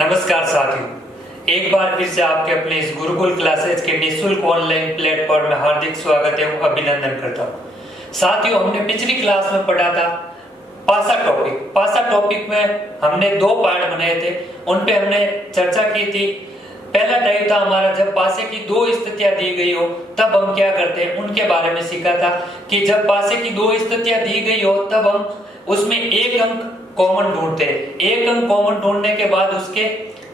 नमस्कार साथियों, एक बार फिर से आपके अपने इस गुरुकुल क्लासेज के निःशुल्क ऑनलाइन प्लेटफॉर्म में हार्दिक स्वागत एवं अभिनंदन करता हूं। साथियों, हमने पिछली क्लास में पढ़ा था पासा टॉपिक में हमने दो पार्ट बनाए थे, उन पे हमने चर्चा की थी। पहला टाइप था हमारा, जब पासे की दो स्थितियां दी गई हो तब हम क्या करते हैं, उनके बारे में सीखा था कि जब पासे की दो स्थितियां दी गई हो तब हम उसमें एक अंक कॉमन ढूंढते हैं। एक अंक कॉमन ढूंढने के बाद उसके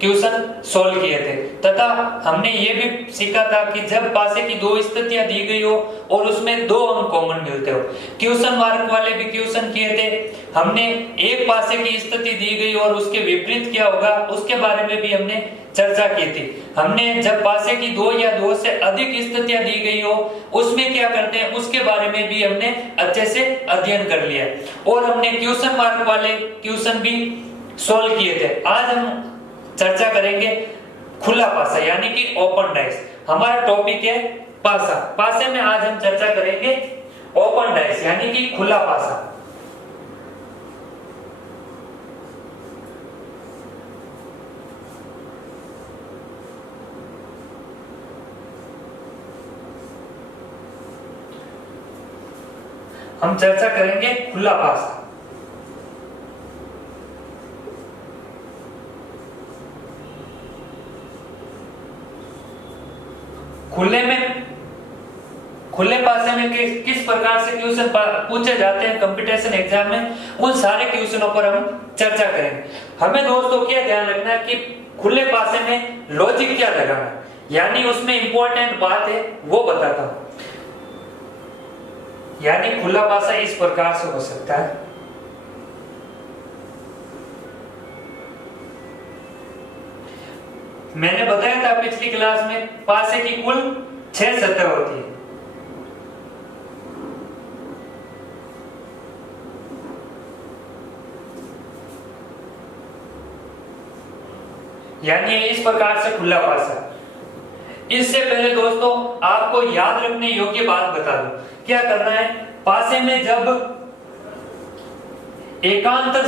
क्वेश्चन सॉल्व किए थे, तथा हमने ये भी सीखा था कि जब पासे की दो स्थितियां दी गई हो और उसमें दो अंक कॉमन मिलते हो, क्वेश्चन मार्क वाले भी क्वेश्चन किए थे। हमने एक पासे की स्थिति दी गई और उसके विपरीत क्या होगा उसके बारे में भी हमने चर्चा की थी। हमने जब पासे की दो या दो से अधिक स्थितियां दी गई हो उसमें क्या करते हैं उसके बारे में भी हमने अच्छे से अध्ययन कर लिया और हमने क्वेश्चन मार्क वाले क्वेश्चन भी सॉल्व किए थे। आज हम चर्चा करेंगे खुला पासा यानी कि ओपन डाइस। हमारा टॉपिक है पासा। पासे में आज हम चर्चा करेंगे ओपन डाइस यानी कि खुला पासा। हम चर्चा करेंगे खुला पासा। खुले पासे में किस प्रकार से क्वेश्चन पूछे जाते हैं कंपटीशन एग्जाम में, उन सारे क्वेश्चनों पर हम चर्चा करेंगे। हमें दोस्तों क्या ध्यान रखना है कि खुले पासे में लॉजिक क्या लगाना है, यानी उसमें इंपॉर्टेंट बात है वो बताता हूं। यानी खुला पासा इस प्रकार से हो सकता है। मैंने बताया था पिछली क्लास में पासे की कुल 6 सतह होती है। यानी इस प्रकार से खुला पासा। इससे पहले दोस्तों आपको याद रखने योग्य बात बता दूं, क्या करना है। पासे में जब एकांतर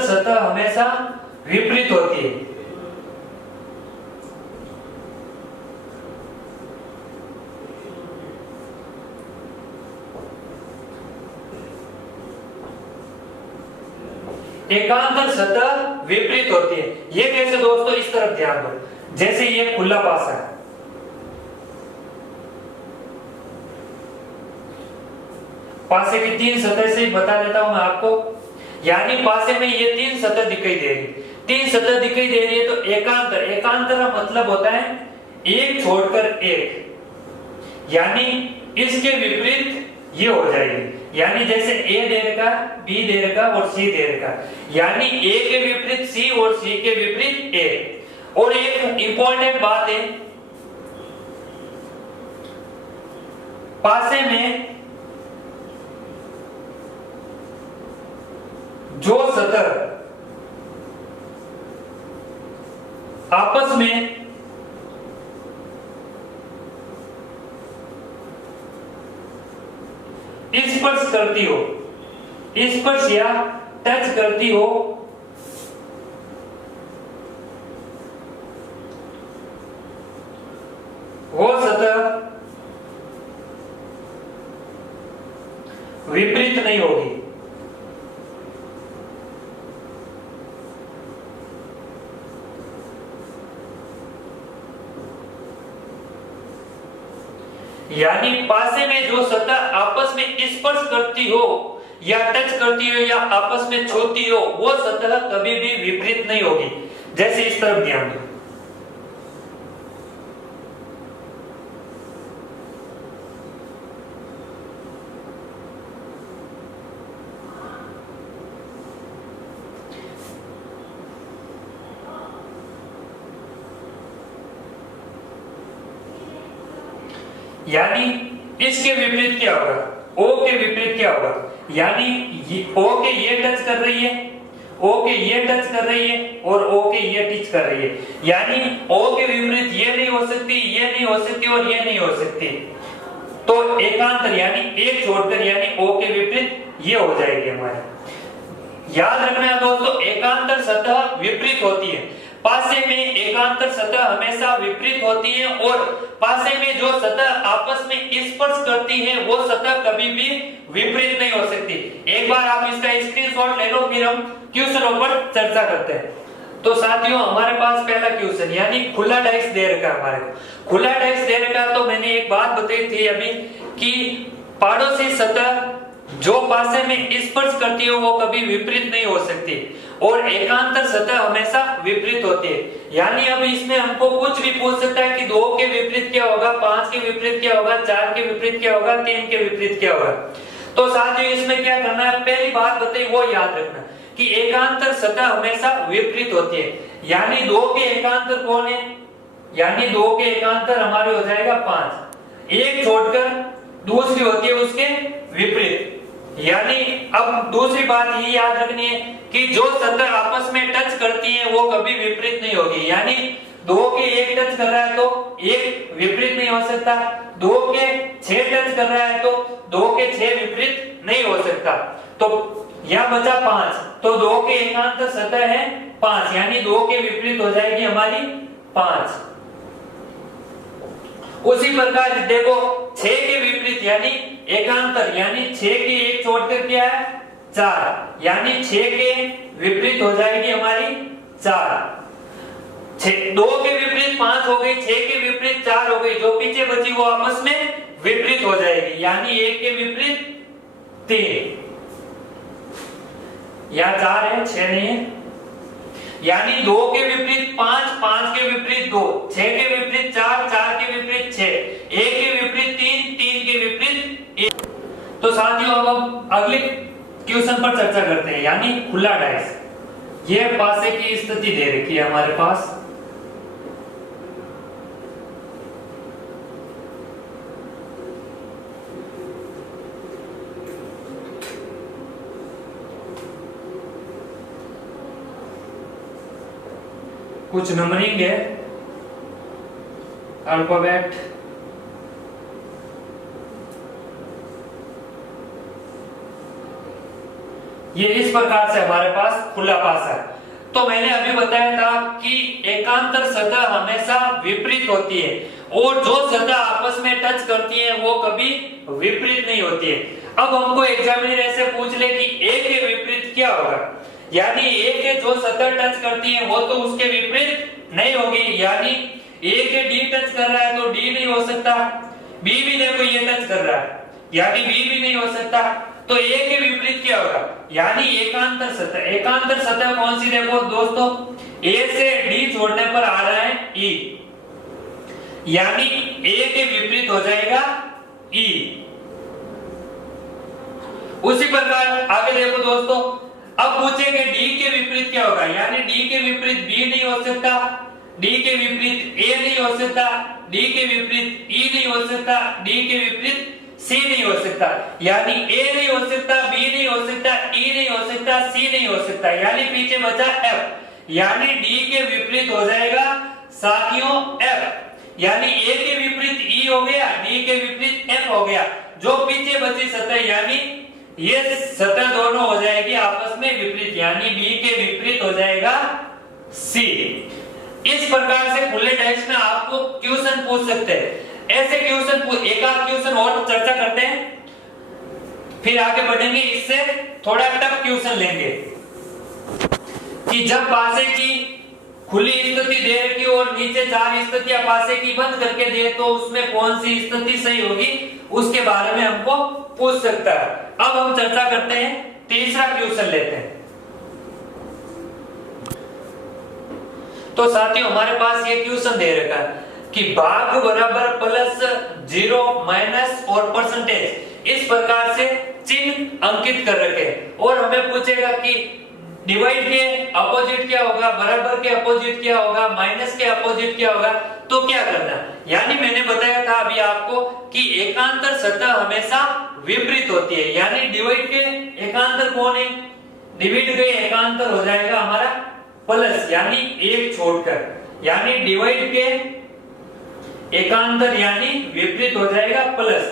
सतह हमेशा विपरीत होती है। एकांतर सतह विपरीत होती है। ये कैसे दोस्तों, इस तरफ ध्यान दो। जैसे ये खुला पासा है, पासे की 3 सतह से बता देता हूं मैं आपको। यानी पासे में ये 3 सतह दिखाई दे रही है। 3 सतह दिखाई दे रही है तो एकांतर का मतलब होता है एक छोड़कर एक, यानी इसके विपरीत ये हो जाएगी। यानी जैसे ए दे रखा, बी दे रखा और सी दे रखा, यानी ए के विपरीत सी और सी के विपरीत ए। और एक इंपॉर्टेंट बात है, पासे में जो सतह आपस में स्पर्श करती हो, स्पर्श या टच करती हो, वो सतह विपरीत नहीं होगी। यानी पासे में जो सतह आपस में स्पर्श करती हो या टच करती हो या आपस में छूती हो, वो सतह कभी भी विपरीत नहीं होगी। जैसे इस तरफ ध्यान दो। यानी इसके विपरीत क्या होगा, ओ के विपरीत क्या होगा। यानी ओ के ये टच कर रही है, ओ के ये टच कर रही है और ओ के ये टच कर रही है। यानी ओ के विपरीत ये नहीं हो सकती, ये नहीं हो सकती और ये नहीं हो सकती। तो एकांतर यानी एक छोड़कर यानी ओ के विपरीत ये हो जाएगी हमारे। याद रखना है दोस्तों, एकांतर सतह विपरीत होती है। पासे में एकांतर सतह हमेशा विपरीत होती है और पासे में जो सतह आपस में स्पर्श करती है वो सतह कभी भी विपरीत नहीं हो सकती। एक बार आप इसका स्क्रीनशॉट ले लो, फिर हम क्वेश्चनों पर चर्चा करते हैं। तो साथियों, हमारे पास पहला क्वेश्चन यानी खुला डाइस दे रखा है हमारे को। खुला डाइस दे रखा, तो मैंने एक बात बताई थी अभी कि पड़ोसी सतह जो पासे में स्पर्श करती है वो कभी विपरीत नहीं हो सकती और एकांतर सतह हमेशा विपरीत होती है। यानी अब इसमें हमको कुछ भी पूछ सकता है कि 2 के विपरीत क्या होगा, 5 के विपरीत क्या होगा, 4 के विपरीत क्या होगा, 3 के विपरीत क्या होगा। तो साथियों, इसमें क्या करना है, पहली बात बताई वो याद रखना कि एकांतर सतह हमेशा विपरीत होती है। यानी 2 के एकांतर कौन है, यानी 2 के एकांतर हमारे हो जाएगा 5, एक छोड़कर दूसरी होती है उसके विपरीत। यानी अब दूसरी बात ये याद रखनी है कि जो सतह आपस में टच करती है वो कभी विपरीत नहीं होगी। यानी 2 के 1 टच कर रहा है तो 1 विपरीत नहीं हो सकता, 2 के 6 टच कर रहा है तो 2 के 6 विपरीत नहीं हो सकता। तो यह बचा 5, तो 2 के एकांतर सतह है 5, यानी 2 के विपरीत हो जाएगी हमारी 5। उसी प्रकार देखो 6 के विपरीत यानी एकांतर, यानी 6 के 1 छोड़कर क्या है 4, यानी 6 के विपरीत हो जाएगी हमारी 4। 2 के विपरीत 5 हो गई, 6 के विपरीत 4 हो गई, जो पीछे बची वो आपस में विपरीत हो जाएगी। यानी 1 के विपरीत 3, या 4 है 6 नहीं है। यानी 2 के विपरीत 5, 5 के विपरीत 2, 6 के विपरीत 4, 4 के विपरीत 6, 1 के विपरीत 3, 3 के विपरीत 1। तो साथियों, अब हम अगले क्वेश्चन पर चर्चा करते हैं, यानी खुला डाइस। ये पासे की स्थिति दे रखी है हमारे पास। कुछ नंबरिंग है, अल्फाबेट, ये इस प्रकार से हमारे पास खुला पासा है। तो मैंने अभी बताया था कि एकांतर सतह हमेशा विपरीत होती है और जो सतह आपस में टच करती है वो कभी विपरीत नहीं होती है। अब हमको एग्जामिनर ऐसे पूछ ले कि ए के विपरीत क्या होगा, यानी ए के जो सतह टच करती है वो तो उसके विपरीत नहीं होगी। यानी ए के डी टच कर रहा है तो डी नहीं हो सकता, बी भी देखो ये टच कर रहा है यानी बी भी नहीं हो सकता। तो ए के विपरीत क्या होगा, यानी एकांतर सतह। एकांतर सतह कौन सी देखो दोस्तों, ए से डी छोड़ने पर आ रहा है ई, यानी ए के विपरीत हो जाएगा ई। उसी प्रकार आगे देखो दोस्तों, अब पूछेंगे डी के विपरीत क्या होगा, यानी डी के विपरीत बी नहीं हो सकता, डी के विपरीत ए नहीं हो सकता, डी के विपरीत ई नहीं हो सकता, डी के विपरीत सी नहीं हो सकता। यानी ए नहीं हो सकता, बी नहीं हो सकता, ई नहीं हो सकता, सी नहीं हो सकता, यानी पीछे बचा एफ। यानी डी के विपरीत हो जाएगा साथियों एफ, यानी ए के विपरीत ई हो गया, डी के विपरीत एफ हो गया। जो पीछे बची सतह यानी ये सतह दोनों हो जाएगी आपस में विपरीत, यानी बी के विपरीत हो जाएगा सी। इस प्रकार से खुले डाइस में आपको क्वेश्चन पूछ सकते हैं। ऐसे क्वेश्चन एक आध क्वेश्चन और चर्चा करते हैं, फिर आगे बढ़ेंगे। इससे थोड़ा टफ क्वेश्चन लेंगे कि जब पासे की खुली स्थिति दे रखी और नीचे 4 स्थितियां पासे की बंद करके दे तो उसमें कौन सी स्थिति सही होगी, उसके बारे में हमको पूछ सकता है। अब हम चर्चा करते हैं, तीसरा क्वेश्चन लेते हैं। तो साथियों, हमारे पास ये क्वेश्चन दे रखा है कि भाग बराबर प्लस, 0, माइनस और परसेंटेज, इस प्रकार से चिन्ह अंकित कर रखे और हमें पूछेगा कि डिवाइड के अपोजिट क्या होगा, बराबर के अपोजिट क्या होगा, माइनस के अपोजिट क्या होगा। तो क्या करना, यानी मैंने बताया था अभी आपको कि एकांतर सतह हमेशा विपरीत होती है। यानी डिवाइड के एकांतर कौन है, डिवाइड के एकांतर हो जाएगा हमारा प्लस, यानी 1 छोड़कर, यानी डिवाइड के एकांतर यानी विपरीत हो जाएगा प्लस।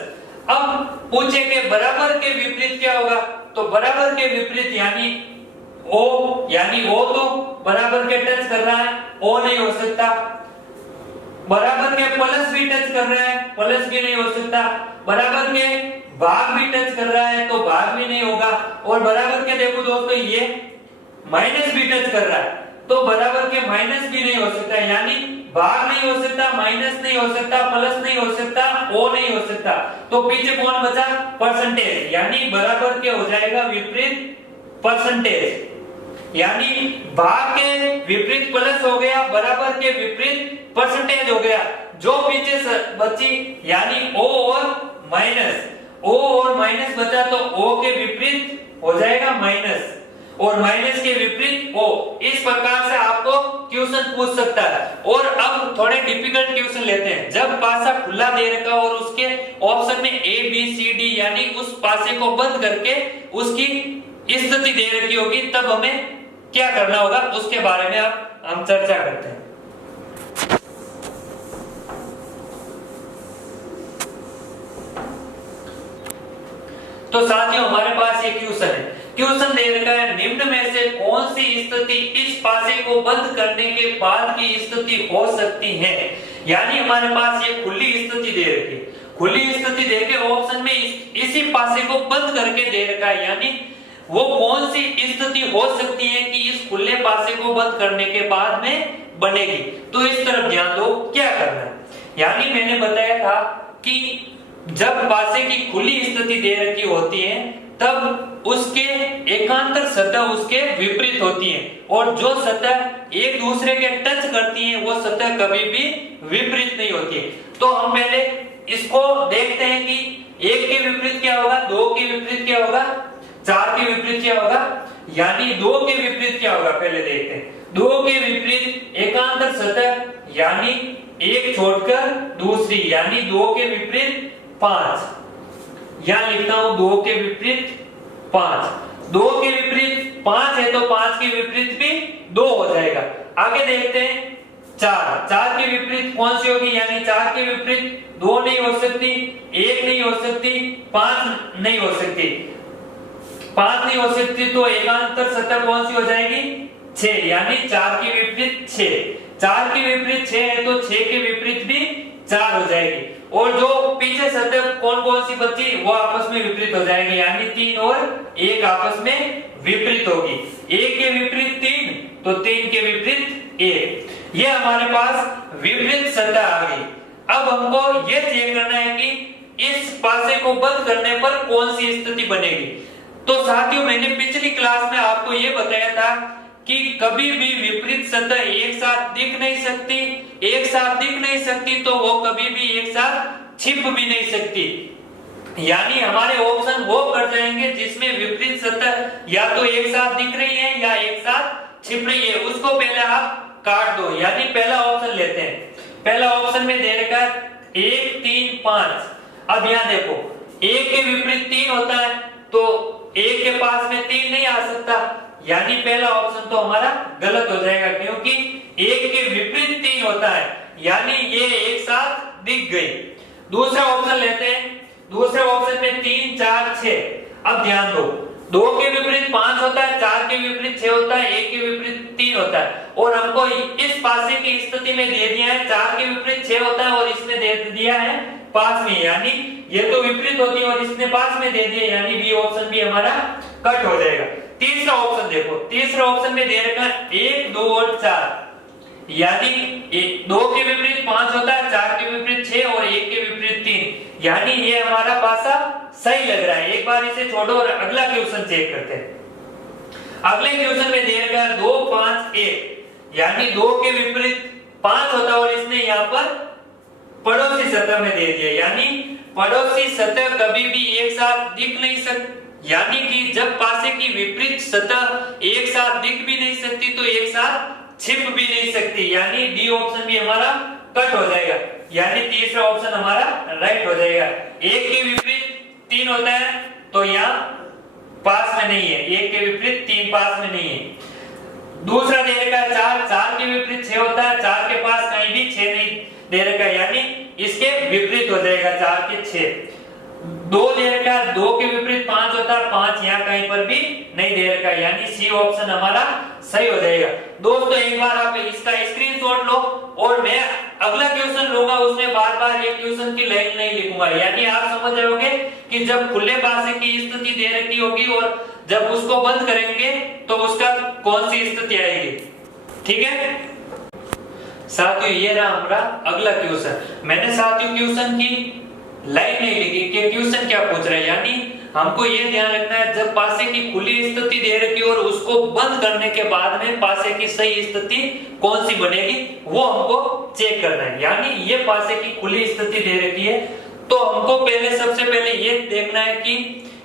अब पूछे कि बराबर के विपरीत क्या होगा, तो बराबर के विपरीत यानी ओ तो बराबर के टच कर रहा है, ओ नहीं हो सकता। बराबर के प्लस भी टच कर रहा है, प्लस भी नहीं हो सकता। बराबर के भाग भी टच कर रहा है तो भाग भी नहीं होगा। और बराबर के देखो दोस्तों ये माइनस भी टच कर रहा है तो बराबर के माइनस भी नहीं हो सकता, यानी भाग नहीं हो सकता, माइनस नहीं हो सकता, प्लस नहीं हो सकता, ओ नहीं हो सकता। तो पीछे कौन बचा, परसेंटेज, यानी बराबर के हो जाएगा विपरीत परसेंटेज, यानी भाग के विपरीत प्लस हो गया, बराबर के विपरीत परसेंटेज हो गया। जो पीछे बची यानी ओ और माइनस बचा तो ओ के विपरीत हो जाएगा माइनस और माइनस के विपरीत ओ। इस प्रकार से आपको क्वेश्चन पूछ सकता है। और अब थोड़े डिफिकल्ट क्वेश्चन लेते हैं। जब पासा खुला दे रखा और उसके ऑप्शन में ए बी सी डी यानी उस पासे को बंद करके उसकी स्थिति दे रखी होगी, तब हमें क्या करना होगा उसके बारे में अब हम चर्चा करते हैं। तो साथियों हमारे पास ये क्वेश्चन है, क्वेश्चन दे रखा है निम्न में से कौन सी स्थिति इस पासे को बंद करने के बाद की स्थिति हो सकती है। यानी हमारे पास ये खुली स्थिति दे रखी है, खुली स्थिति देके ऑप्शन में इसी पासे को बंद करके दे रखा है, यानी वो कौन सी स्थिति हो सकती है कि इस खुले पासे को बंद करने के बाद में बनेगी। तो इस तरफ ध्यान दो क्या करना है। यानी मैंने बताया था कि जब पासे की खुली स्थिति दे रखी होती है तब उसके एकांतर सतह उसके विपरीत होती है और जो सतह एक दूसरे के टच करती है वो सतह कभी भी विपरीत नहीं होती है। तो हम पहले इसको देखते हैं कि एक के विपरीत क्या होगा, दो के विपरीत क्या होगा, चार के विपरीत क्या होगा, यानी दो के विपरीत क्या होगा पहले देखते हैं। दो के विपरीत एकांतर सतह यानी एक छोड़कर दूसरी, यानी दो के विपरीत 5, यहां लिखता हूं 2 के विपरीत 5, 2 के विपरीत 5 है तो 5 के विपरीत भी 2 हो जाएगा। आगे देखते हैं 4 के विपरीत कौन सी होगी, यानी 4 के विपरीत 2 नहीं हो सकती, 1 नहीं हो सकती, 5 नहीं हो सकती, 5 नहीं हो सकती तो एकांतर सतह कौन सी हो जाएगी 6, यानी 4 के विपरीत 6, 4 के विपरीत 6 है तो 6 के विपरीत भी 4 हो जाएगी। और जो पीछे सतह कौन कौन सी बची वो आपस में विपरीत हो जाएगी, यानी 3 और 1 आपस में विपरीत होगी। 1 के विपरीत 3 तो 3 के विपरीत 1, ये हमारे पास विपरीत सतह आ गई। अब हमको ये चेक करना है कि इस पासे को बंद करने पर कौन सी स्थिति बनेगी। तो साथियों मैंने पिछली क्लास में आपको ये बताया था कि कभी भी विपरीत सतह एक साथ दिख नहीं सकती, एक साथ दिख नहीं सकती तो वो कभी भी एक साथ छिप भी नहीं सकती। यानी हमारे ऑप्शन वो कर जाएंगे जिसमें विपरीत सतह या तो एक साथ दिख रही है या एक साथ छिप रही है, उसको पहले आप काट दो। यानी पहला ऑप्शन लेते हैं, पहला ऑप्शन में दे रखा 1 3 5। अब यहाँ देखो 1 के विपरीत 3 होता है तो 1 के पास में 3 नहीं आ सकता, यानी पहला ऑप्शन तो हमारा गलत हो जाएगा क्योंकि 1 के विपरीत 3 होता है, यानी ये एक साथ दिख गई। दूसरा ऑप्शन लेते हैं, दूसरे ऑप्शन में 3 4 6। अब ध्यान दो 2 के विपरीत 5 होता है, 4 के विपरीत 6 होता है, 1 के विपरीत 3 होता है और हमको इस पासे की स्थिति में दे दिया है 4 के विपरीत 6 होता है और इसमें दे दिया है 5 में, यानी ये तो विपरीत होती है और इसने 5 में दे दिया, यानी बी ऑप्शन भी हमारा कट हो जाएगा। तीसरा ऑप्शन देखो, तीसरा ऑप्शन में दे रखा 1 2 और 4, यानी 2 के विपरीत 5 होता है, 4 के विपरीत 6 और 1 के विपरीत 3, यानी ये हमारा पासा सही लग रहा है। एक बार इसे छोड़ो और अगला क्वेश्चन चेक करते हैं। अगले क्वेश्चन में दे रखा 2 5 1, यानी 2 के विपरीत 5 होता है और इसने यहाँ पर पड़ोसी सतह में दे दिया, यानी पड़ोसी सतह कभी भी एक साथ दिख नहीं सकती, यानी कि जब पासे की विपरीत सतह एक साथ दिख भी नहीं सकती तो एक साथ छिप भी नहीं सकती, यानी डी ऑप्शन भी हमारा कट हो जाएगा, यानी तीसरा ऑप्शन हमारा राइट हो जाएगा। 1 के विपरीत 3 होता है तो यहाँ पास में नहीं है, 1 के विपरीत 3 पास में नहीं है। दूसरा दे रखा है 4, 4 के विपरीत 6 होता है, 4 के पास कहीं भी 6 नहीं दे रखा है, यानी इसके विपरीत हो जाएगा 4 के 6। 2 दे रखा है, 2 के विपरीत 5 होता है, 5 यहाँ कहीं पर भी नहीं दे रखा है, यानी सी ऑप्शन हमारा सही हो जाएगा। दोस्तों एक बार आप इसका स्क्रीनशॉट लो और मैं अगला क्वेश्चन लूंगा, उसमें बार बार ये क्वेश्चन की लाइन नहीं लिखूंगा, यानी आप समझ जाओगे कि जब खुले पासे की स्थिति दे रखी होगी और जब उसको बंद करेंगे तो उसका कौन सी स्थिति आएगी। ठीक है साथियों, ये रहा हमारा अगला क्वेश्चन। मैंने साथियों क्वेश्चन की लाइन नहीं लिखी कि क्वेश्चन क्या पूछ रहा है, यानी हमको ये ध्यान रखना है जब पासे की खुली स्थिति दे रखी और उसको बंद करने के बाद में पासे की सही स्थिति कौन सी बनेगी वो हमको चेक करना है। यानी ये पासे की खुली स्थिति दे रखी है तो हमको पहले सबसे पहले ये देखना है कि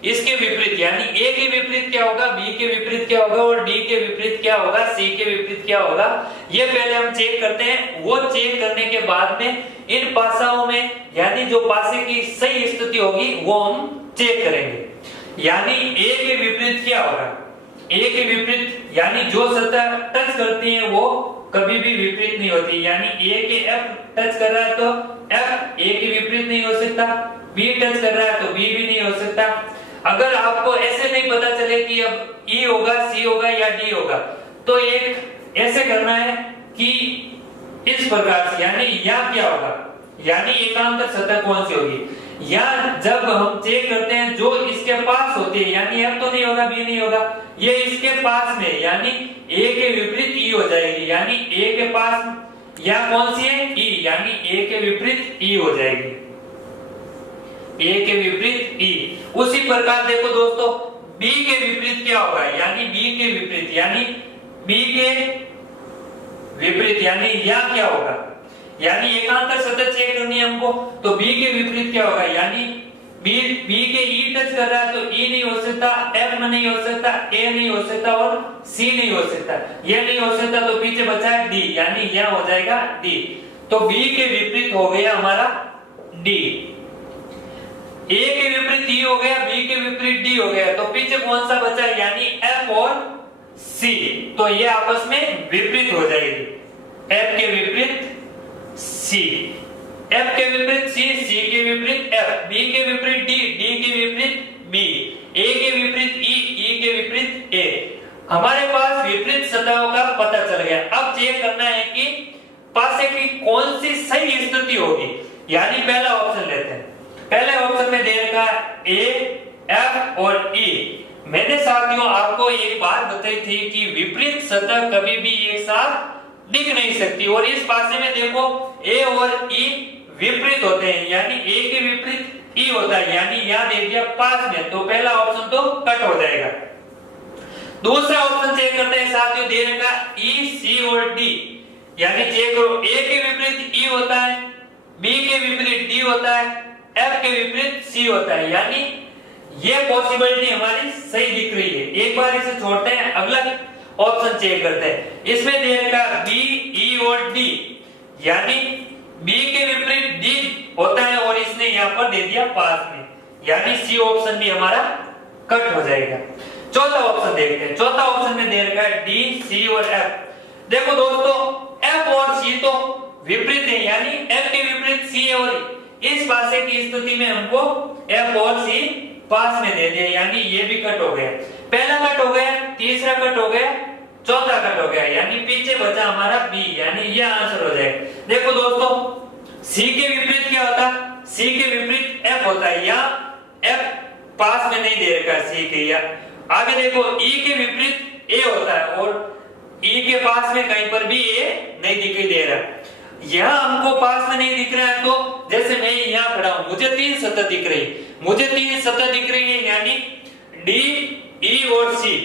इसके विपरीत, यानी ए के विपरीत क्या होगा, बी के विपरीत क्या होगा और डी के विपरीत क्या होगा, सी के विपरीत क्या होगा, ये पहले हम चेक करते हैं। वो चेक करने के बाद में इन पासाओं में यानी जो पासे की सही स्थिति होगी वो हम चेक करेंगे। यानी ए के विपरीत क्या होगा, ए के विपरीत यानी जो सतह टच करती है वो कभी भी विपरीत नहीं होती, यानी ए के एफ टच कर रहा है तो एफ ए के विपरीत नहीं हो सकता, बी टच कर रहा है तो बी भी नहीं हो सकता। अगर आपको ऐसे नहीं पता चले कि अब ई होगा, सी होगा या डी होगा, तो एक ऐसे करना है कि इस प्रकार से, यानी यहाँ क्या होगा, यानी एकांतर सतह कौन सी होगी। या जब हम चेक करते हैं जो इसके पास होती है, यानी एफ तो नहीं होगा, बी नहीं होगा, ये इसके पास में यानी ए के विपरीत ई हो जाएगी, यानी ए के पास या कौन सी है ई, यानी ए के विपरीत ई हो जाएगी, ए के विपरीत ई। उसी प्रकार देखो दोस्तों बी के विपरीत क्या होगा, यानी बी के विपरीत, यानी बी के विपरीत यानी यह क्या होगा, यानी एकांतर सतह चेक करनी है हमको, तो बी के विपरीत क्या होगा, यानी बी के ई टच कर रहा है तो ई नहीं हो सकता, एफ नहीं हो सकता, ए नहीं हो सकता और सी नहीं हो सकता, ये नहीं हो सकता तो पीछे बचा है डी, यानी यह हो जाएगा डी। तो बी के विपरीत हो गया हमारा डी, ए के विपरीत ई हो गया, बी के विपरीत डी हो गया, तो पीछे कौन सा बचा है, यानी एफ और सी, तो ये आपस में विपरीत हो जाएगी, एफ के विपरीत सी, एफ के विपरीत सी, सी के विपरीत एफ, बी के विपरीत डी, डी के विपरीत बी, ए के विपरीत ई, ई के विपरीत ए। हमारे पास विपरीत सतहों का पता चल गया। अब चेक करना है कि पासे की कौन सी सही स्थिति होगी, यानी पहला ऑप्शन लेते हैं। पहले ऑप्शन में दे रखा ए, एफ और ई। मैंने साथियों आपको एक बात बताई थी कि विपरीत सतह कभी भी एक साथ दिख नहीं सकती, और इस पासे में देखो ए और ई विपरीत होते हैं, यानी ए के विपरीत ई होता है, यानी यहां दे दिया पास में, तो पहला ऑप्शन तो कट हो जाएगा। दूसरा ऑप्शन चेक करते हैं साथियों, दे रखा ई, सी और डी, यानी चेक करो ए के विपरीत ई होता है, बी के विपरीत डी होता है, एफ के विपरीत सी होता है, यानी ये पॉसिबिलिटी हमारी सही दिख रही है। एक बार इसे छोड़ते हैं, अगला ऑप्शन चेक करते हैं। इसमें दे रखा बी, ई और डी, यानी बी के विपरीत डी होता है और इसने यहाँ पर दे दिया पास में, यानी सी ऑप्शन भी हमारा कट हो जाएगा। चौथा ऑप्शन देखते हैं। चौथा ऑप्शन में दे रखा है डी, सी और एफ। देखो दोस्तों एफ और सी तो विपरीत है, यानी एफ के विपरीत सी है, और इस पासे की स्थिति में हमको एफ और सी पास में दे दिया, यानी ये भी कट हो गया। पहला कट हो गया, तीसरा कट हो गया, चौथा कट हो गया, यानी पीछे बचा हमारा बी, यानी ये आंसर हो जाएगा। देखो दोस्तों सी के विपरीत क्या होता है, सी के विपरीत एफ होता है, या एफ पास में नहीं दे रखा है सी के, या आगे देखो ई के विपरीत ए होता है और ई के पास में कहीं पर भी ए नहीं दिखाई दे रहा। यहाँ हमको पास में नहीं दिख रहा है, तो जैसे मैं यहाँ खड़ा हूं, मुझे तीन सतह दिख रही, मुझे तीन सतह दिख रही है, यानी डी, ई और सी।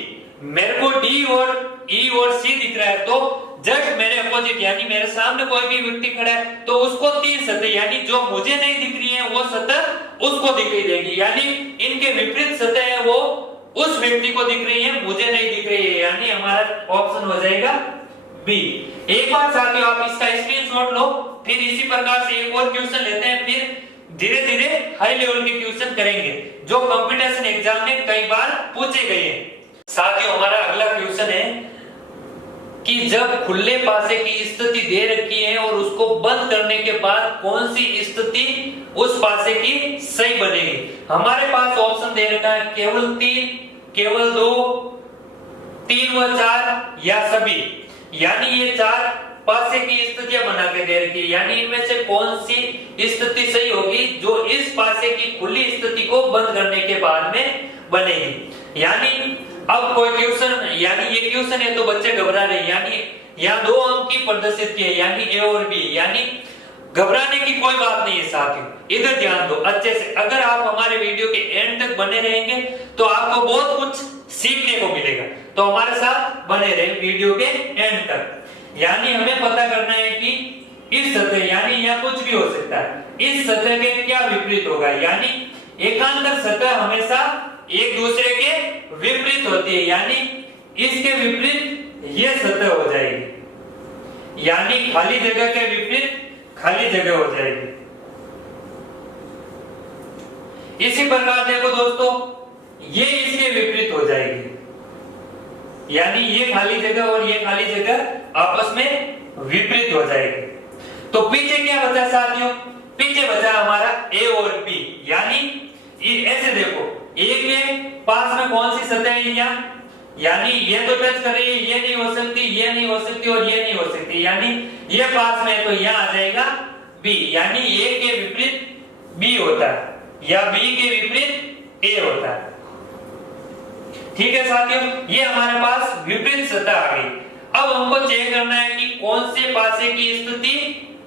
मेरे को डी और ई और सी दिख रहा है, तो जस्ट मेरे अपोजिट यानी मेरे सामने कोई भी व्यक्ति खड़ा है तो उसको तीन सतह, यानी जो मुझे नहीं दिख रही है वो सतह उसको दिखाई देगी, यानी इनके विपरीत सतह है वो उस व्यक्ति को दिख रही है, मुझे नहीं दिख रही है, यानी हमारा ऑप्शन हो जाएगा बी। एक बार साथियों आप इसका स्क्रीनशॉट लो, फिर इसी प्रकार से एक और क्वेश्चन लेते हैं, फिर धीरे धीरे हाई लेवल के क्वेश्चन करेंगे जो कंपटीशन एग्जाम में कई बार पूछे गए हैं। साथियों हमारा अगला क्वेश्चन है कि जब खुले पासे की स्थिति दे रखी है और उसको बंद करने के बाद कौन सी स्थिति उस पासे की सही बनेगी। हमारे पास ऑप्शन दे रखा है केवल 3, केवल 2, 3 व 4 या सभी, यानी ये 4 पासे की स्थितियां बना के दे रखी है, यानी इनमें से कौन सी स्थिति सही होगी जो इस पासे की खुली स्थिति को बंद करने के बाद में बनेगी। यानी अब कोई क्वेश्चन, यानी ये क्वेश्चन है तो बच्चे घबरा रहे, यानी यहाँ 2 अंक की प्रदर्शित किए, यानी ए और बी, यानी घबराने की कोई बात नहीं है साथियों, इधर ध्यान दो अच्छे से। अगर आप हमारे वीडियो के एंड तक बने रहेंगे तो आपको बहुत कुछ सीखने को मिलेगा, तो हमारे साथ बने रहे वीडियो के एंड तक। यानी हमें पता करना है कि इस सतह, यानी यहाँ कुछ भी हो सकता है, इस सतह के क्या विपरीत होगा, यानी एकांतर सतह हमेशा एक दूसरे के विपरीत होती है, यानी इसके विपरीत ये सतह हो जाएगी, यानी खाली जगह के विपरीत खाली जगह हो जाएगी। इसी प्रकार देखो दोस्तों, ये इसके विपरीत हो जाएगी, यानी ये खाली जगह और ये खाली जगह आपस में विपरीत हो जाएगी। तो पीछे क्या बचा साथियों, पीछे बचा हमारा ए और बी, यानी ऐसे देखो, ए के पास में कौन सी सतह है यहाँ, यानी ये तो टच कर रही है, ये नहीं हो सकती, ये नहीं हो सकती और ये नहीं हो सकती, यानी ये पास में, तो यहाँ आ जाएगा बी, यानी ए के विपरीत बी होता है या बी के विपरीत ए होता है। ठीक है साथियों, ये हमारे पास विपरीत सतह आ गई। अब हमको चेक करना है कि कौन से पासे की स्थिति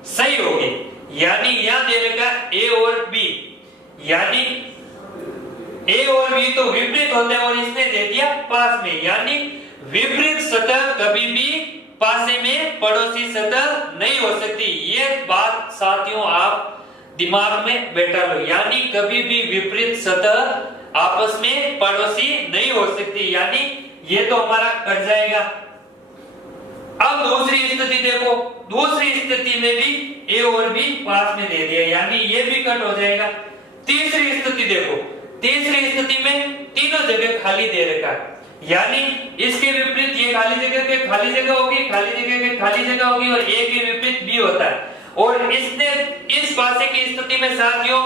सही होगी, यानी यहां दे रखा ए और बी, यानी ए और बी तो विपरीत होते हैं और इसने दे दिया पास में, यानी विपरीत सतह कभी भी पासे में पड़ोसी सतह नहीं हो सकती। ये बात साथियों आप दिमाग में बैठा लो, यानी कभी भी विपरीत सतह आपस में पड़ोसी नहीं हो सकती, यानी ये तो हमारा कट जाएगा। अब दूसरी स्थिति देखो, दूसरी स्थिति में भी ए और बी पास में दे दिया, यानी ये भी कट हो जाएगा। तीसरी स्थिति देखो, तीसरी स्थिति में तीनों जगह खाली दे रखा है, यानी इसके विपरीत ये खाली जगह के खाली जगह होगी, खाली जगह के खाली जगह होगी और ए के विपरीत बी होता है। और इसने इस पासे की स्थिति में साथियों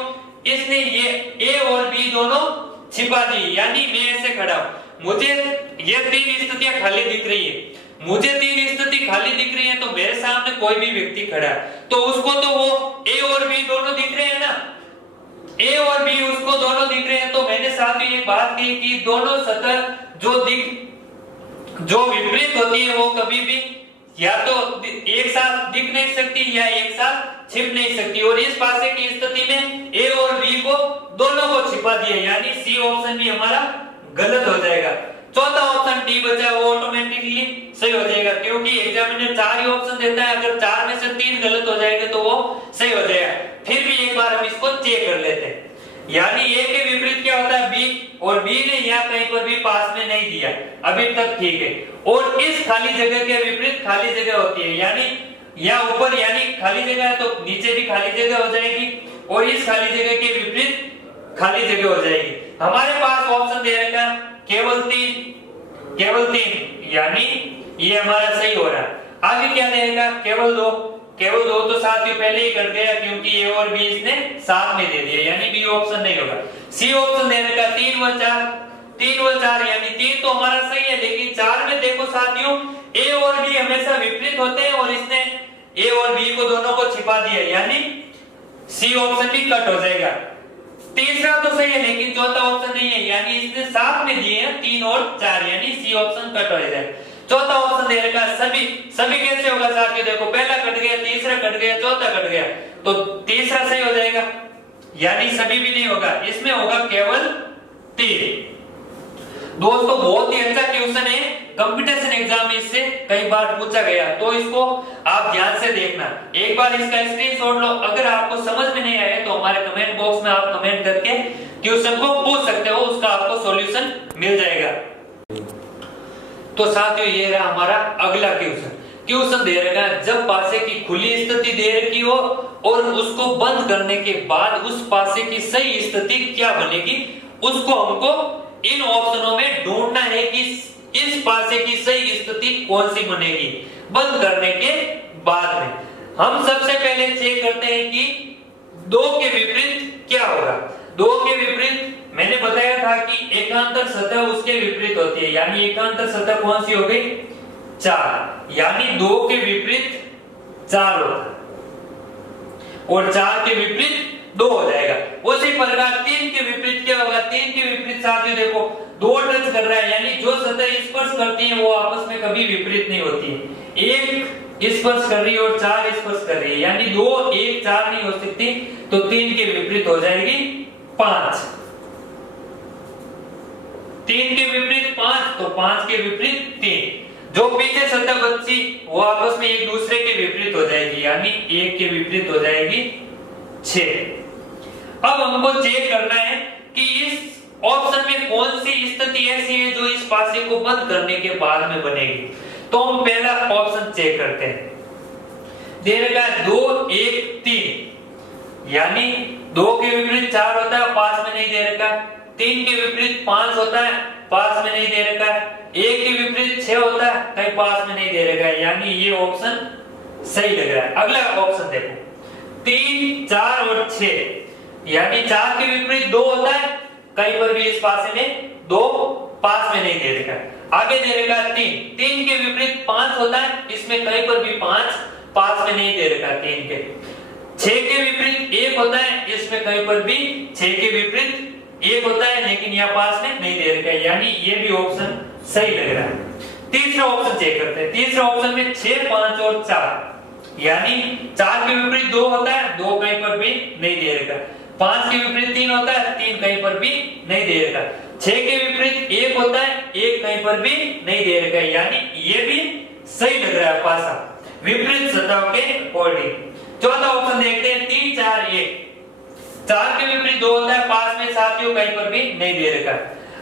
इसने ये ए और बी दोनों छिपा दी, यानी मैं ऐसे खड़ा हूं, मुझे ये 3 स्थितियां खाली दिख रही है, मुझे 3 स्थिति खाली दिख रही है, तो मेरे सामने कोई भी व्यक्ति खड़ा है तो उसको तो वो ए और बी दोनों दिख रहे हैं ना, ए और बी उसको दोनों दिख रहे हैं। तो मैंने साथ ही एक बात की कि दोनों सतह जो विपरीत होती है वो कभी भी या तो एक साथ दिख नहीं सकती या एक साथ छिप नहीं सकती, और इस पासे की स्थिति में ए और बी को दोनों को छिपा दिया, यानी सी ऑप्शन भी हमारा गलत हो जाएगा। चौथा ऑप्शन डी बचा वो ऑटोमेटिकली सही हो जाएगा, क्योंकि एग्जामिनर 4 ही ऑप्शन देता है, अगर 4 में से 3 गलत हो जाएंगे तो वो सही हो जाएगा। फिर भी एक बार हम इसको चेक कर लेते हैं, यानी ए के विपरीत क्या होता है बी, और बी ने यहाँ कहीं पर भी पास में नहीं दिया, अभी तक ठीक है। और इस खाली जगह के विपरीत खाली जगह होती है, यानी यहाँ ऊपर यानी खाली जगह है तो नीचे भी खाली जगह हो जाएगी, और इस खाली जगह के विपरीत खाली जगह हो जाएगी। हमारे पास ऑप्शन दे रखा है केवल 3, यानी ये हमारा सही हो रहा है। आगे क्या देगा केवल 2, केवल 2 तो साथ ही पहले ही कर गया, क्योंकि ए और बी इसने साथ में दे दिया, यानी बी ऑप्शन नहीं होगा। सी ऑप्शन देने का 3 व 4, यानी 3 तो हमारा सही है, लेकिन 4 में देखो साथियों ए और बी हमेशा विपरीत होते हैं और इसने ए और बी को दोनों को छिपा दिया, यानी सी ऑप्शन भी कट हो जाएगा। तीसरा तो सही है लेकिन चौथा ऑप्शन नहीं है, यानी इसने साथ में दिए हैं 3 और 4, यानी सी ऑप्शन कट हो जाएगा। चौथा ऑप्शन दे रखा सभी कैसे होगा साथियों, देखो पहला कट गया, तीसरा कट गया, चौथा कट गया, तो तीसरा सही हो जाएगा, यानी सभी भी नहीं होगा, इसमें होगा केवल 3। दोस्तों बहुत ही अच्छा क्वेश्चन है, कंपटीशन एग्जाम में इससे कई बार पूछा गया, तो इसको आप ध्यान से देखना, एक बार इसका स्क्रीनशॉट लो। अगर आपको समझ में नहीं आया तो हमारे कमेंट बॉक्स में आप कमेंट करके क्वेश्चन को पूछ सकते हो, उसका आपको सॉल्यूशन मिल जाएगा। तो साथियों ये रहा हमारा अगला क्वेश्चन दे रखा है, जब पासे की खुली स्थिति दे रखी हो और उसको बंद करने के बाद उस पासे की सही स्थिति क्या बनेगी, उसको हमको इन ऑप्शनों में ढूंढना है कि इस पासे पासे की सही स्थिति कौन सी बनेगी बंद करने के बाद में। हम सबसे पहले चेक करते हैं कि 2 के विपरीत क्या होगा। 2 के विपरीत मैंने बताया था कि एकांतर सतह उसके विपरीत होती है, यानी एकांतर सतह कौन सी हो गई 4, यानी 2 के विपरीत 4 होता है और 4 के विपरीत 2 हो जाएगा। उसी प्रकार 3 के विपरीत क्या होगा, 3 के विपरीत साथियों देखो 2 टच कर रहा है, यानी जो सतह स्पर्श करती है वो आपस में कभी विपरीत नहीं होती है। 1 स्पर्श कर रही है और 4 स्पर्श कर रही है, यानी 2 1 4 नहीं हो सकती, तो 3 के विपरीत हो जाएगी 5। 3 के विपरीत 5, तो 5 के विपरीत 3। जो पीछे सतह बची वो आपस में एक दूसरे के विपरीत हो जाएगी, यानी 1 के विपरीत हो जाएगी 6। अब हमको चेक करना है कि इस ऑप्शन में कौन सी स्थिति ऐसी है जो इस पासे को बंद करने के बाद में बनेगी। तो हम पहला ऑप्शन चेक करते हैं। दे रखा है 2 1 3, यानी 2 के विपरीत 4 होता है, पास में नहीं दे रखा। 3 के विपरीत 5 होता है, पास में नहीं दे रखा। 1 के विपरीत 6 होता है, कहीं पास में नहीं दे रखा है, यानी ये ऑप्शन सही लग रहा है। अगला ऑप्शन देखो 3 4 और 6, यानी 4 के विपरीत 2 होता है, कहीं पर भी इस पासे में 2 पास में नहीं दे रखा है। आगे दे रखा 3 के विपरीत 5 होता है, इसमें कहीं पर भी 5 पास में नहीं दे रखा। 3 के 6 के विपरीत 1 होता है, इसमें कहीं पर भी 6 के विपरीत 1 होता है, लेकिन यहां पास में नहीं दे रखा है, यानी ये भी ऑप्शन सही लग रहा है। तीसरा ऑप्शन चेक करते हैं। तीसरा ऑप्शन में 6 5 और 4, यानी 4 के विपरीत 2 होता है, 2 कहीं पर भी नहीं दे रखा। 5 के विपरीत 3 होता है, 3 कहीं पर भी नहीं दे रखा। 6 के विपरीत 1 होता है, 1 कहीं पर भी नहीं दे रखा, यानी ये भी सही लग रहा है पासा विपरीत सतह के अकॉर्डिंग। चौथा ऑप्शन देखते हैं 3 4 1, 4 के विपरीत 2 होता है, पास में साथियों कहीं पर भी नहीं दे रखा।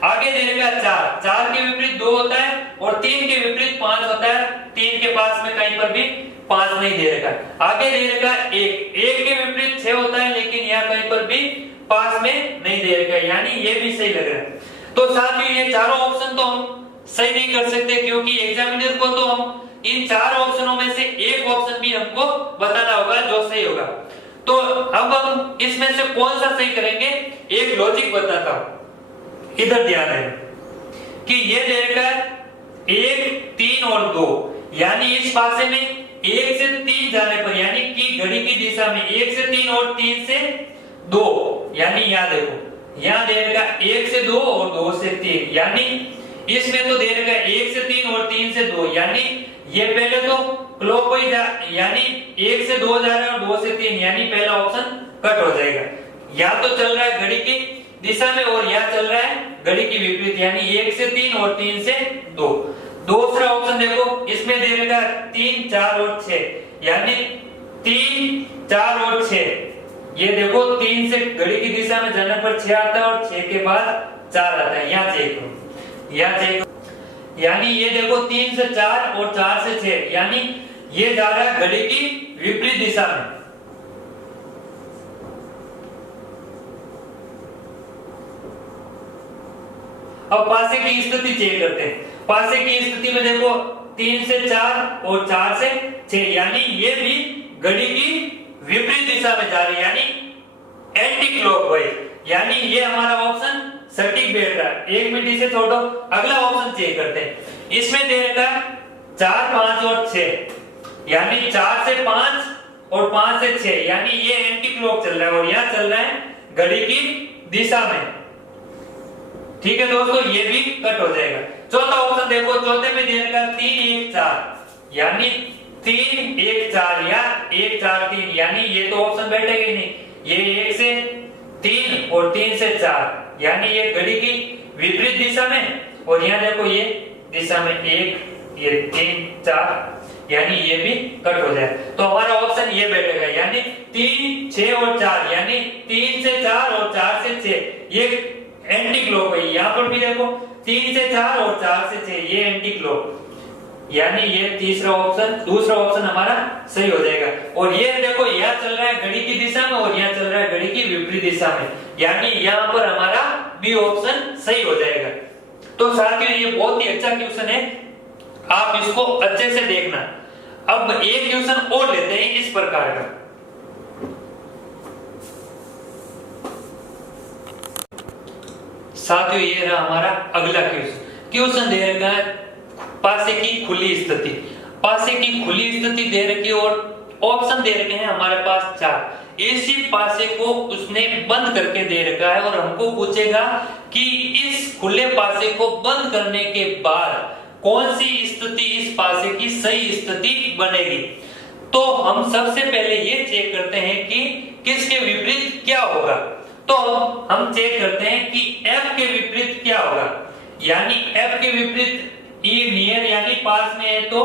आगे दे रखा 4 के विपरीत 2 होता है और 3 के विपरीत 5 होता है, 3 के पास में कहीं पर भी 5 नहीं दे रखा। आगे दे रखा 1 के विपरीत 6 होता है, लेकिन यहाँ कहीं पर भी पास में नहीं दे रखा, यानी ये भी सही लग रहा है। तो साथियों ये चारों ऑप्शन तो हम सही नहीं कर सकते, क्योंकि एग्जामिनर को तो हम इन 4 ऑप्शनों में से एक ऑप्शन भी हमको बताना होगा जो सही होगा। तो अब हम इसमें से कौन सा सही करेंगे, एक लॉजिक बताता हूं, इधर ध्यान है कि ये दे रखा है 1 3 और 2, यानी इस पासे में 1 से 3 जाने पर, यानी कि घड़ी की दिशा में 1 से 3 और 3 से 2, यानी यहां देखो यहां दे रखा 1 से 2 और 2 से 3, यानी इसमें तो दे रखा 1 से 3 और 3 से 2, यानी ये पहले तो क्लॉकवाइज यानी 1 से 2 जा रहा है और 2 से 3, यानी पहला ऑप्शन कट हो जाएगा। या तो चल रहा है घड़ी की दिशा में और यहां चल रहा है घड़ी की विपरीत, यानी 1 से 3 और 3 से 2। दूसरा ऑप्शन देखो, इसमें दे रखा 3 4 और 6, यानी 3 4 और 6, ये देखो 3 से घड़ी की दिशा में जाने पर 6 आता है और 6 के बाद 4 आता है। यहाँ चेक करो, यहाँ चेक करो, यानी ये देखो 3 से 4 और 4 से 6, यानी ये जा रहा है घड़ी की विपरीत दिशा में। अब पासे की स्थिति चेक करते हैं। पासे की स्थिति में देखो 3 से 4 और 4 से 6, यानी ये भी घड़ी की विपरीत दिशा में जा रही है, यानी एंटी क्लॉकवाइज, यानी ये हमारा ऑप्शन सटीक बैठ रहा है। 1 मिनट इसे छोड़ो, अगला ऑप्शन चेक करते हैं। इसमें दे रखा 4 5 और 6, यानी 4 से 5 और 5 से 6, यानी ये एंटी क्लॉक चल रहा है और यहाँ चल रहा है घड़ी की दिशा में। ठीक है दोस्तों, ये भी कट हो जाएगा। चौथा ऑप्शन देखो, चौथे में दे रखा 3 1 4, यानी 3 1 4 या 1 4 3, यानी ये तो ऑप्शन बैठेगा ही नहीं। ये 1 से 3 और 3 से 4, यानी ये घड़ी की विपरीत दिशा में, और यहाँ देखो ये दिशा में 1 ये 3 4, यानी ये भी कट हो जाए। तो हमारा ऑप्शन ये बैठेगा, यानी 3 6 और 4, यानी 3 से 4 और 4 से 6, ये एंटी क्लॉक है। यहाँ पर भी देखो 3 से 4 और 4 से 6, ये एंटी क्लॉक, यानी ये तीसरा ऑप्शन, दूसरा ऑप्शन हमारा सही हो जाएगा। और ये देखो यहाँ चल रहा है घड़ी की दिशा में और यहाँ चल रहा है घड़ी की विपरीत दिशा में, यानी यहाँ पर हमारा बी ऑप्शन सही हो जाएगा। तो साथियों ये बहुत ही अच्छा क्वेश्चन है, आप इसको अच्छे से देखना। अब एक क्वेश्चन और लेते हैं इस प्रकार का। साथियों ये रहा हमारा अगला क्वेश्चन दे रखा है पासे की खुली स्थिति। पासे की खुली स्थिति दे रखी और ऑप्शन दे रखे हैं हमारे पास 4। इसी पासे को उसने बंद करके दे रखा है और हमको पूछेगा कि इस खुले पासे को बंद करने के बाद कौन सी स्थिति इस पासे की सही स्थिति बनेगी। तो हम सबसे पहले ये चेक करते हैं कि किसके विपरीत क्या होगा। तो हम चेक करते हैं कि F के विपरीत क्या होगा, यानी F के विपरीत E नियर यानी पास में है तो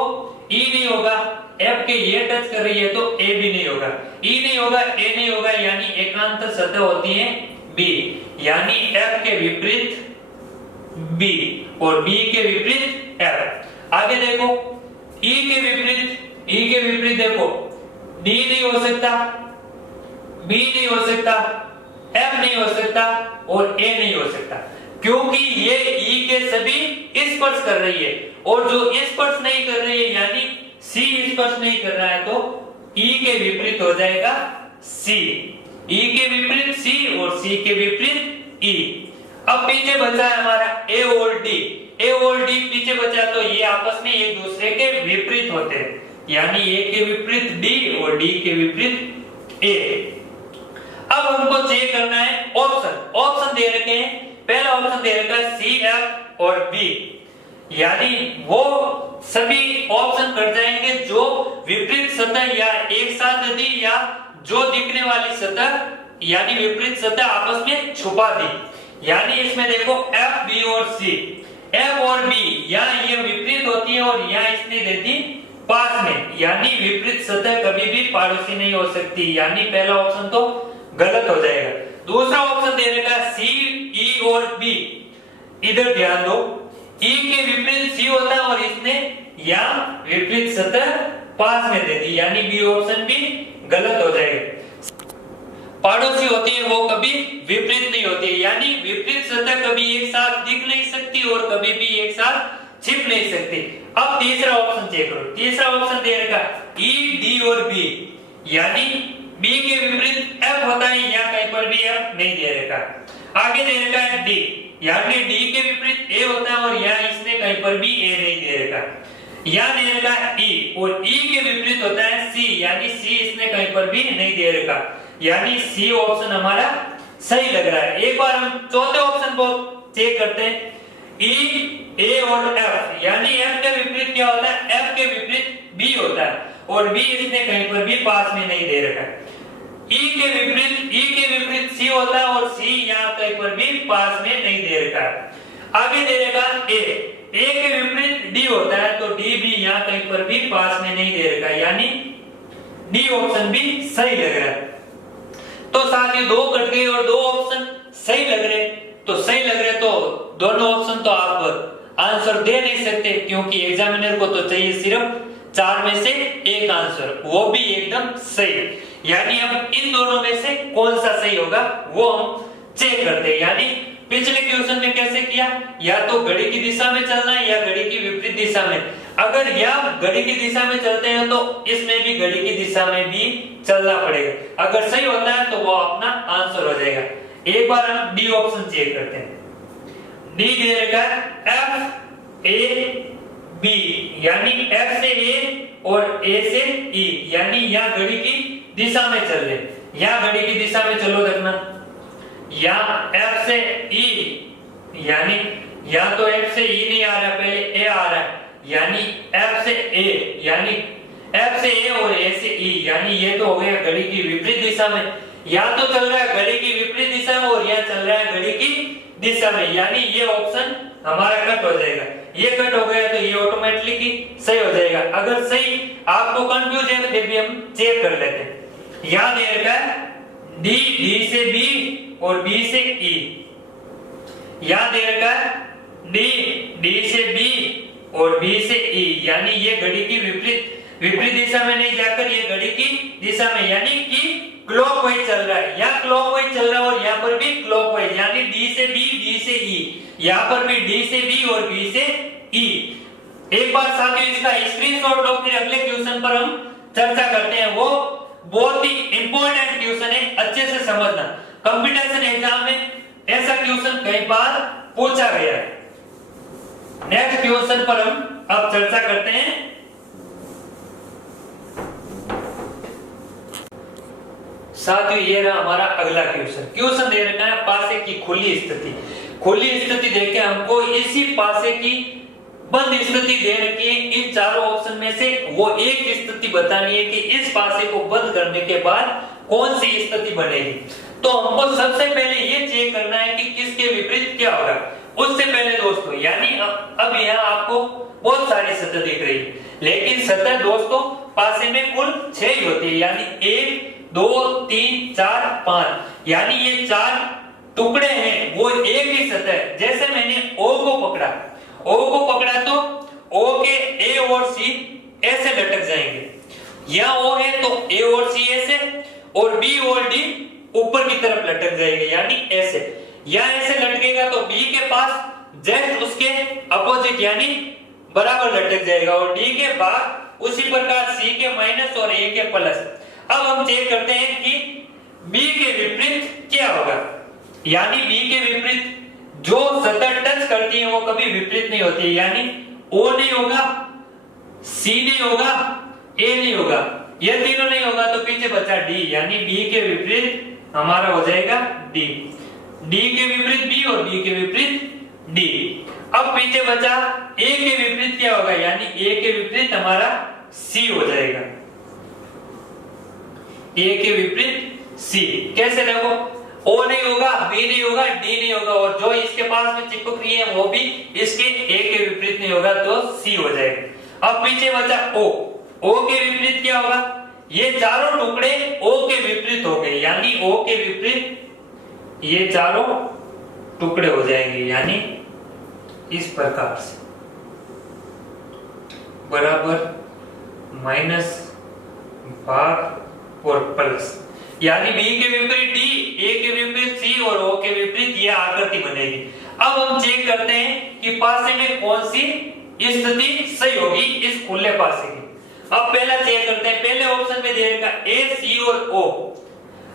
E नहीं होगा, F के ये टच कर रही है तो A भी नहीं होगा, E नहीं होगा, A नहीं होगा, यानी एकांतर सतह होती है B, यानी F के विपरीत B और B के विपरीत F। आगे देखो E के विपरीत देखो D नहीं हो सकता, B नहीं हो सकता, F नहीं हो सकता और A नहीं हो सकता, क्योंकि ये E के सभी स्पर्श कर रही है और जो स्पर्श नहीं कर रही है यानी C स्पर्श नहीं कर रहा है तो E के विपरीत हो जाएगा C, E के विपरीत C और C के विपरीत E। अब पीछे बचा है हमारा A और D, A और D पीछे बचा तो ये आपस में एक दूसरे के विपरीत होते हैं, यानी A के विपरीत D और D के विपरीत A। अब हमको चेक करना है ऑप्शन दे रखे हैं। पहला ऑप्शन दे रखा है C, F और B, यानी वो सभी ऑप्शन कर जाएंगे जो विपरीत सतह या एक साथ दी या जो दिखने वाली सतह यानी विपरीत सतह आपस में छुपा दी। यानी इसमें देखो F, B और C, F और B यहाँ ये विपरीत होती है और यहाँ इसने दे दी पास में, यानी विपरीत सतह कभी भी पाड़ोसी नहीं हो सकती, यानी पहला ऑप्शन तो गलत हो जाएगा। दूसरा ऑप्शन दे रखा है C, E और B, इधर ध्यान दो E के विपरीत C होता है और इसने यहाँ विपरीत सतह पास में दे दी, यानी B ऑप्शन भी गलत हो जाएगा। पाड़ोसी होती है वो कभी विपरीत नहीं होती है, यानी विपरीत सतह कभी एक साथ दिख नहीं सकती और कभी भी एक साथ छिप नहीं सकती। अब तीसरा ऑप्शन चेक करो, तीसरा ऑप्शन दे रखा E, D और B, यानी B के विपरीत F होता है, यहाँ कहीं पर भी F नहीं दे रखा। आगे दे रखा है D, यानी D के विपरीत A होता है और यहाँ इसने कहीं पर भी A नहीं दे रखा। यहाँ दे रखा है E और E के विपरीत होता है C, यानी C इसने कहीं पर भी नहीं दे रखा, यानी C ऑप्शन हमारा सही लग रहा है। एक बार हम चौथे ऑप्शन को चेक करते हैं E, A और F, यानी F के विपरीत क्या होता है, F के विपरीत B होता है और B इसने कहीं पर भी पास में नहीं दे रखा। E के विपरीत C होता है और C यहाँ कहीं पर भी पास में नहीं दे रखा है। आगे दे रखा A के विपरीत D होता है तो D भी यहाँ कहीं पर भी पास में नहीं दे रखा, यानी D ऑप्शन भी सही लग रहा है। तो साथ ही दो कट गए और दो ऑप्शन सही लग रहे, तो दोनों ऑप्शन तो आप आंसर दे नहीं सकते, क्योंकि एग्जामिनर को तो चाहिए सिर्फ 4 में से एक आंसर, वो भी एकदम सही। यानी अब इन दोनों में से कौन सा सही होगा वो हम चेक करते हैं। यानी पिछले क्वेश्चन में कैसे किया, या तो घड़ी की दिशा में चलना है या घड़ी की विपरीत दिशा में। अगर यह घड़ी की दिशा में चलते हैं तो इसमें भी घड़ी की दिशा में भी चलना पड़ेगा। अगर सही होता है तो वो अपना आंसर हो जाएगा। एक बार हम डी ऑप्शन चेक करते हैं। डी दे रखा है F, A, B, यानी F से A और A से E, यानी यहाँ घड़ी की दिशा में चल रहे। यहाँ घड़ी की दिशा में चलो देखना, यहाँ F से E, यानी यहाँ तो F से E नहीं आ रहा, पहले A आ रहा है, यानी F से A, यानी F से A और A से E, यानी ये तो हो गया घड़ी की विपरीत दिशा में। यहाँ तो चल रहा है घड़ी की विपरीत दिशा में और यहाँ चल रहा है घड़ी की दिशा में, यानी ये ऑप्शन हमारा कट हो जाएगा। ये कट हो गया तो ये ऑटोमेटिकली सही हो जाएगा। अगर सही आपको कंफ्यूज है फिर भी हम चेक कर लेते हैं। यहाँ दे रखा है D, D से B और B से E, यहाँ दे रखा है D, D से B और B से E, यानी ये घड़ी की विपरीत दिशा में नहीं जाकर ये घड़ी की दिशा में, यानी कि क्लॉकवाइज चल रहा है। यहाँ क्लॉकवाइज चल रहा है और यहाँ पर भी क्लॉकवाइज, यानी D से B, D से E, यहाँ पर भी D से B और B से E। एक बार साथियों इसका स्क्रीनशॉट लो, फिर अगले क्वेश्चन पर हम चर्चा करते हैं। वो बहुत ही इंपॉर्टेंट क्वेश्चन है, अच्छे से समझना। कंपटीशन एग्जाम में ऐसा क्वेश्चन कई बार पूछा गया है। नेक्स्ट क्वेश्चन पर हम अब चर्चा करते हैं। साथियों ये रहा हमारा अगला क्वेश्चन। क्वेश्चन दे रखा है पासे की खुली स्थिति। खुली स्थिति देके हमको इसी पासे की बंद स्थिति दे रखी है। इन चारों ऑप्शन में से वो एक स्थिति बतानी है कि इस पासे को बंद करने के बाद कौन सी स्थिति बनेगी। तो हमको सबसे पहले ये चेक करना है कि किसके विपरीत क्या होगा। उससे पहले दोस्तों यानी अब यहाँ आपको बहुत सारी सतह दिख रही है, लेकिन सतह दोस्तों पासे में कुल 6 ही होती है, यानी 1 2 3 4 5, यानी ये 4 टुकड़े हैं वो एक ही सतह है। जैसे मैंने O को पकड़ा तो O के A और C ऐसे लटक जाएंगे। यहाँ O है तो A और C ऐसे, और B और D ऊपर की तरफ लटक जाएंगे, यानी ऐसे। यहाँ ऐसे लटकेगा तो B के पास जस्ट उसके अपोजिट यानी बराबर लटक जाएगा, और D के बाद उसी प्रकार C के माइनस और A के प्लस। अब हम चेक करते हैं कि B के विपरीत क्या होगा। यानी B के विपरीत जो सतह टच करती है वो कभी विपरीत नहीं होती है, यानी O नहीं होगा, C नहीं होगा, A नहीं होगा, ये तीनों नहीं होगा तो पीछे बचा D, यानी B के विपरीत हमारा हो जाएगा D। D के विपरीत B और B के विपरीत D। अब पीछे बचा A के विपरीत क्या होगा, यानी A के विपरीत हमारा C हो जाएगा। A के विपरीत C कैसे देखो, O नहीं होगा, B नहीं होगा, D नहीं होगा, और जो इसके पास में चिपक रही है वो भी इसके A के विपरीत नहीं होगा तो C हो जाएगा। अब पीछे बचा O। O के विपरीत क्या होगा, ये चारों टुकड़े O के विपरीत हो गए, यानी O के विपरीत ये चारों टुकड़े हो जाएंगे, यानी इस प्रकार से बराबर माइनस भाग और प्लस, यानी B के विपरीत D, A के विपरीत C और O के विपरीत ये आकृति बनेगी। अब हम चेक करते हैं कि पासे में कौन सी स्थिति सही होगी इस खुले पासे की। अब पहला चेक करते हैं, पहले ऑप्शन में दे रखा A, C और O।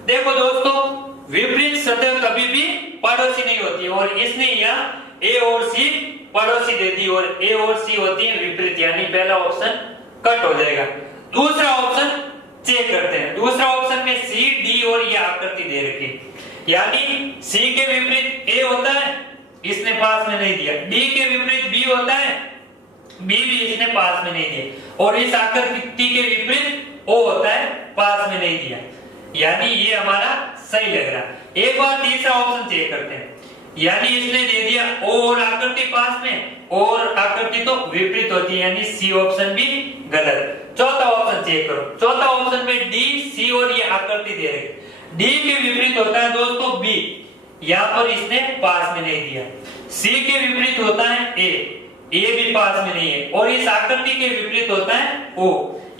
देखो दोस्तों विपरीत सतह कभी भी पड़ोसी नहीं होती है, और इसने यहाँ A और C पड़ोसी दे दी और A और C होती है विपरीत, यानी पहला ऑप्शन कट हो जाएगा। दूसरा ऑप्शन चेक करते हैं। दूसरा ऑप्शन में C, D और ये आकृति दे रखी, यानी C के विपरीत A होता है, इसने पास में नहीं दिया। D के विपरीत B होता है, B भी इसने पास में नहीं दिया, और इस आकृति के विपरीत O होता है, पास में नहीं दिया, यानी ये हमारा सही लग रहा है। एक बार तीसरा ऑप्शन चेक करते हैं, यानी इसने दे दिया O और आकृति पास में, और आकृति तो विपरीत होती है, यानी C ऑप्शन भी गलत। चौथा ऑप्शन चेक करो। चौथा ऑप्शन में D, C और ये आकृति दे रही। D के विपरीत होता है दोस्तों B, यहाँ पर इसने पास में नहीं दिया। C के विपरीत होता है A, A भी पास में नहीं है, और इस आकृति के विपरीत होता है O,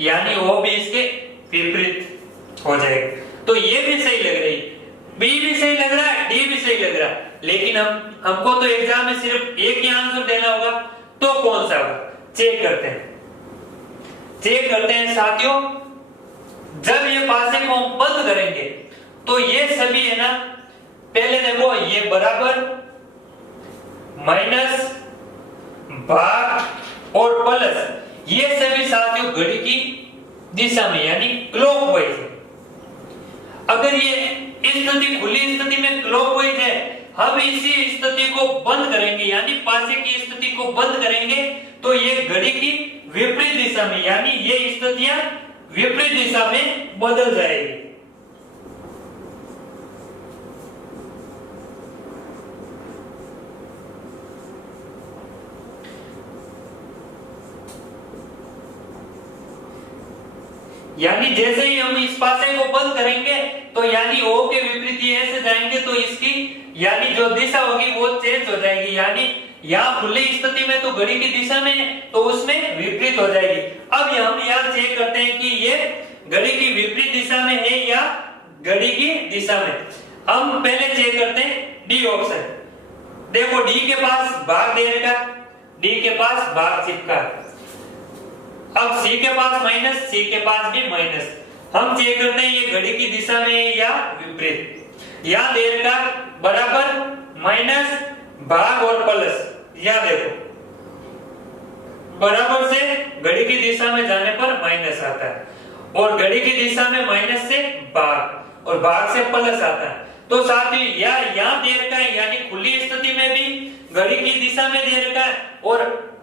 यानी O भी इसके विपरीत हो जाएगा। तो ये भी सही लग रही, B भी सही लग रहा है, D भी सही लग रहा है, लेकिन हमको तो एग्जाम में सिर्फ एक ही आंसर देना होगा, तो कौन सा होगा चेक करते हैं। चेक करते हैं साथियों, जब ये पासे को हम बंद करेंगे तो ये सभी है ना, पहले देखो ये बराबर माइनस भाग और प्लस, ये सभी साथियों घड़ी की दिशा में यानी क्लॉकवाइज है। अगर ये स्थिति खुली स्थिति में क्लॉकवाइज है, हम इसी स्थिति को बंद करेंगे यानी पासे की स्थिति को बंद करेंगे तो ये घड़ी की विपरीत दिशा में यानी ये स्थितियां विपरीत दिशा में बदल जाएगी। यानी जैसे ही हम इस पासे को बंद करेंगे तो यानी O के विपरीत ये ऐसे जाएंगे तो इसकी यानी जो दिशा होगी वो चेंज हो जाएगी, यानी यहाँ खुली स्थिति में तो घड़ी की दिशा में है तो उसमें विपरीत हो जाएगी। अब हम यहाँ चेक करते हैं कि ये घड़ी की विपरीत दिशा में है या घड़ी की दिशा में। हम पहले चेक करते हैं डी ऑप्शन। देखो डी के पास भाग दे रखा, डी के पास भाग चिपका, अब C के पास माइनस, C के पास भी माइनस। हम चेक करते हैं ये घड़ी की दिशा में है या विपरीत। यहाँ दे रखा बराबर, माइनस, भाग और प्लस। यह देखो बराबर से घड़ी की दिशा में जाने पर माइनस आता है, और घड़ी की दिशा में माइनस से भाग और भाग से प्लस आता है। तो साथियों यहाँ दे रखा है, यानी खुली स्थिति में भी घड़ी की दिशा में दे रखा है, और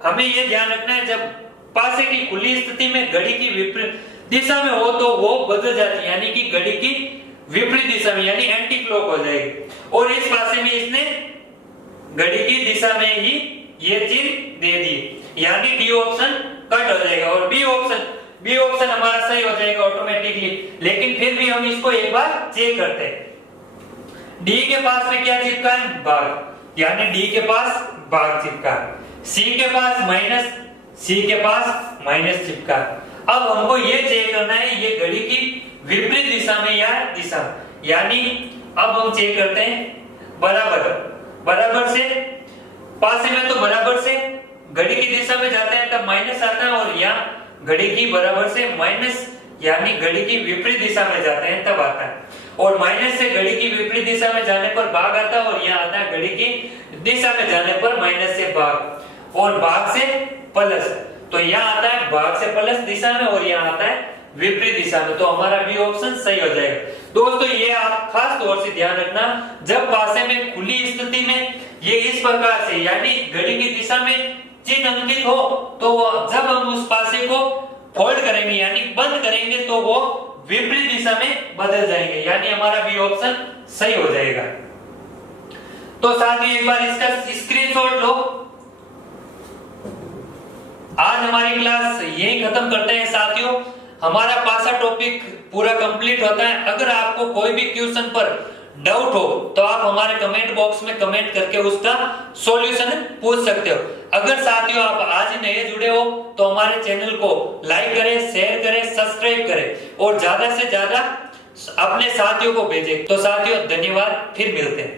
हमें ये ध्यान रखना है जब पासे की खुली स्थिति में घड़ी की विपरीत दिशा में हो तो वो बदल जाती है, यानी कि घड़ी की विपरीत दिशा में, यानी एंटी क्लॉक हो जाएगी। और इस पासे में इसने घड़ी की दिशा में ही ये चीज दे दी, यानी डी ऑप्शन कट हो जाएगा और बी ऑप्शन हमारा सही हो जाएगा ऑटोमेटिकली। लेकिन फिर भी हम इसको एक बार चेक करते हैं। डी के पास में क्या चिपका है? भाग, यानी डी के पास भाग चिपका। सी के पास माइनस, सी के पास माइनस चिपका। अब हमको ये चेक करना है ये घड़ी की विपरीत दिशा में या दिशा, यानी अब हम चेक करते हैं बराबर से, पासे में तो बराबर से घड़ी की दिशा में जाते हैं तब माइनस आता है, और यहाँ घड़ी की बराबर से माइनस, यानी घड़ी की विपरीत दिशा में जाते हैं तब आता है। और माइनस से घड़ी की विपरीत दिशा में जाने पर भाग आता है, और यहाँ आता है घड़ी की दिशा में जाने पर माइनस से भाग और भाग से प्लस। तो यहाँ आता है भाग से प्लस दिशा में, और यहाँ आता है विपरीत दिशा में। तो हमारा बी ऑप्शन सही हो जाएगा। दोस्तों ये आप खास तौर से ध्यान रखना, जब पासे में खुली स्थिति में ये इस प्रकार से, यानी घड़ी की दिशा में चिन्ह अंकित हो, तो जब हम उस पासे को फोल्ड करेंगे यानी बंद करेंगे तो वो विपरीत दिशा में बदल जाएंगे, यानी हमारा बी ऑप्शन सही हो जाएगा। तो साथियों एक बार इसका स्क्रीनशॉट लो। आज हमारी क्लास यही खत्म करते हैं साथियों। हमारा पासा टॉपिक पूरा कंप्लीट होता है। अगर आपको कोई भी क्वेश्चन पर डाउट हो तो आप हमारे कमेंट बॉक्स में कमेंट करके उसका सॉल्यूशन पूछ सकते हो। अगर साथियों आप आज ही नए जुड़े हो तो हमारे चैनल को लाइक करें, शेयर करें, सब्सक्राइब करें और ज्यादा से ज्यादा अपने साथियों को भेजें। तो साथियों धन्यवाद, फिर मिलते हैं।